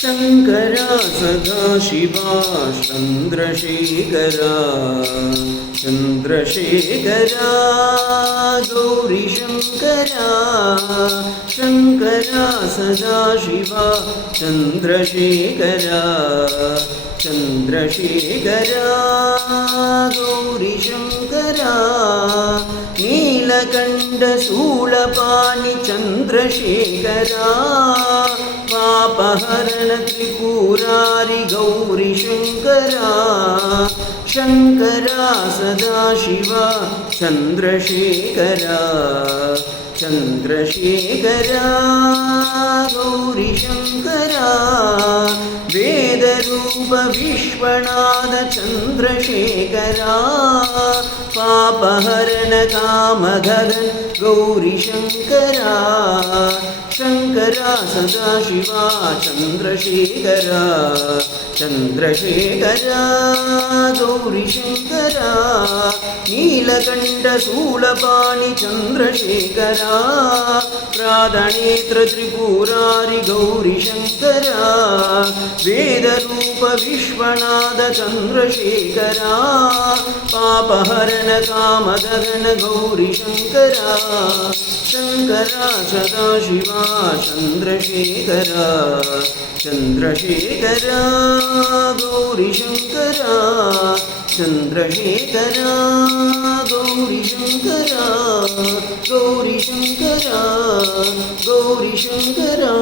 Shankara Sadashiva Chandrashekhara Chandrashekhara गौरीशङ्करा Shankara Sadashiva Chandrashekhara Chandrashekhara गौरीशङ्करा नीलकण्ठशूलपाणि Chandrashekhara पापहरण Tripurari गौरीशङ्करा Shankara Sadashiva Chandrashekhara Chandrashekhara गौरीशङ्करा वेदरूप Vishwanath Chandrashekhara पापहरण कामधर गौरीशङ्करा Shankara Sadashiva Chandrashekhara Chandrashekhara गौरीशङ्करा नीलकण्ठशूलपाणि Chandrashekhara प्रादनेत्र Tripurari गौरीशङ्करा वेदरूप Vishwanath Chandrashekhara पापहरण कामदगन गौरीशङ्करा Shankara Sadashiva Chandrashekhara Chandrashekhara गौरीशङ्करा Chandrashekhara गौरीशङ्करा गौरीशङ्करा गौरीशङ्करा